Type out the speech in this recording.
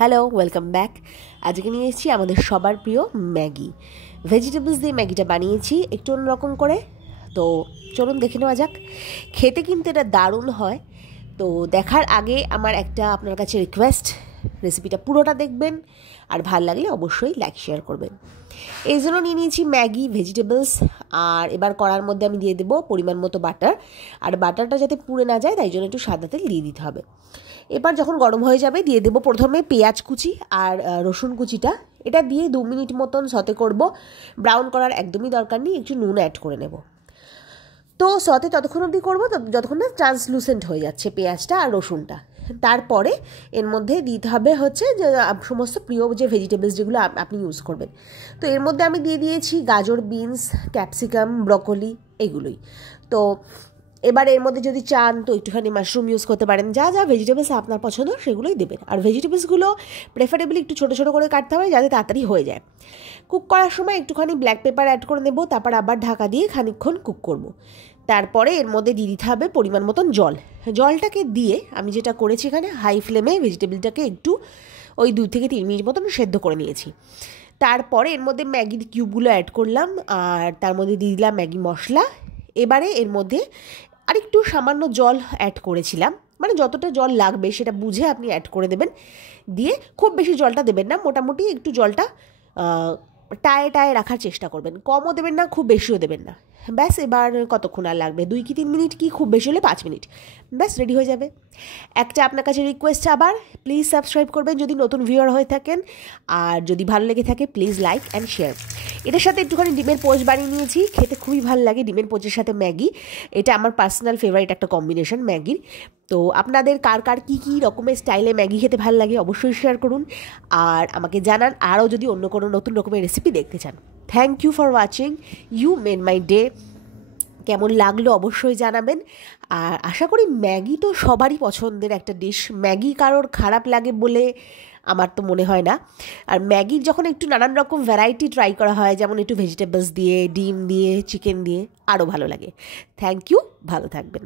Hello, welcome back. আজকে নিয়ে এসেছি আমাদের সবার প্রিয় ম্যাগি। ভেজিটেবলস দিয়ে ম্যাগিটা বানিয়েছি একটু অন্যরকম করে। তো চলুন দেখে নেওয়া যাক। খেতে কিন্তু এটা দারুণ হয়। তো দেখার আগে আমার একটা আপনার কাছে রিকোয়েস্ট, রেসিপিটা পুরোটা দেখবেন, আর ভালো লাগলে অবশ্যই লাইক শেয়ার করবেন। এই জন্য নিয়ে নিয়েছি ম্যাগি, ভেজিটেবলস, আর এবার কড়ার মধ্যে আমি দিয়ে দেবো পরিমাণ মতো বাটার। আর বাটারটা যাতে পুড়ে না যায় তাই জন্য একটু সাদা তেল দিয়ে দিতে হবে। এবার যখন গরম হয়ে যাবে দিয়ে দেবো প্রথমে পেঁয়াজ কুচি আর রসুন কুচিটা। এটা দিয়ে 2 মিনিট মতন সতে করব। ব্রাউন করার একদমই দরকার নেই, একটু নুন অ্যাড করে নেব। তো সতে ততক্ষণ অবধি করবো যতক্ষণ না ট্রান্সলুসেন্ট হয়ে যাচ্ছে পেঁয়াজটা আর রসুনটা। তারপরে এর মধ্যে দিতে হবে হচ্ছে যে সমস্ত প্রিয় যে ভেজিটেবলস যেগুলো আপনি ইউজ করবেন। তো এর মধ্যে আমি দিয়ে দিয়েছি গাজর, বিনস, ক্যাপসিকাম, ব্রকলি, এগুলোই। তো এবার এর মধ্যে যদি চান তো একটুখানি মাশরুম ইউজ করতে পারেন। যা যা ভেজিটেবলস আপনার পছন্দ সেগুলোই দেবেন। আর ভেজিটেবলসগুলো প্রেফারেবলি একটু ছোটো ছোটো করে কাটতে হবে যাতে তাড়াতাড়ি হয়ে যায়। কুক করার সময় একটুখানি ব্ল্যাক পেপার অ্যাড করে নেব, তারপর আবার ঢাকা দিয়ে খানিকক্ষণ কুক করব। তারপরে এর মধ্যে দিয়ে দিতে হবে পরিমাণ মতন জল। জলটাকে দিয়ে আমি যেটা করেছি এখানে হাই ফ্লেমে ভেজিটেবলটাকে একটু ওই 2 থেকে 3 মিনিট মতন সেদ্ধ করে নিয়েছি। তারপরে এর মধ্যে ম্যাগির কিউবগুলো অ্যাড করলাম, আর তার মধ্যে দিয়ে দিলাম ম্যাগি মশলা। এবারে এর মধ্যে আরেকটু সামান্য জল অ্যাড করেছিলাম, মানে যতটা জল লাগবে সেটা বুঝে আপনি অ্যাড করে দেবেন। দিয়ে খুব বেশি জলটা দেবেন না, মোটামুটি একটু জলটা টায়ে টায়ে রাখার চেষ্টা করবেন। কমও দেবেন না, খুব বেশিও দেবেন না। ব্যাস এবার কতক্ষণ আর লাগবে, 2 কি 3 মিনিট, কি খুব বেশি হলে 5 মিনিট, ব্যাস রেডি হয়ে যাবে। একটা আপনার কাছে রিকোয়েস্ট, আবার প্লিজ সাবস্ক্রাইব করবেন যদি নতুন ভিউয়ার হয়ে থাকেন, আর যদি ভালো লেগে থাকে প্লিজ লাইক অ্যান্ড শেয়ার। এটার সাথে একটুখানি ডিমের পোচ বানিয়ে নিয়েছি, খেতে খুবই ভালো লাগে ডিমের পোচের সাথে ম্যাগি। এটা আমার পার্সোনাল ফেভারিট একটা কম্বিনেশন ম্যাগির। তো আপনাদের কার কার কী কী রকমের স্টাইলে ম্যাগি খেতে ভালো লাগে অবশ্যই শেয়ার করুন, আর আমাকে জানান আরও যদি অন্য কোনো নতুন রকমের রেসিপি দেখতে চান। Thank you for watching, you made my day. কেমন লাগলো অবশ্যই জানাবেন। আর আশা করি ম্যাগি তো সবারই পছন্দের একটা ডিশ, ম্যাগি কারোর খারাপ লাগে বলে আমার তো মনে হয় না। আর ম্যাগির যখন একটু নানান রকম ভ্যারাইটি ট্রাই করা হয়, যেমন একটু ভেজিটেবলস দিয়ে, ডিম দিয়ে, চিকেন দিয়ে, আরও ভালো লাগে। থ্যাংক ইউ, ভালো থাকবেন।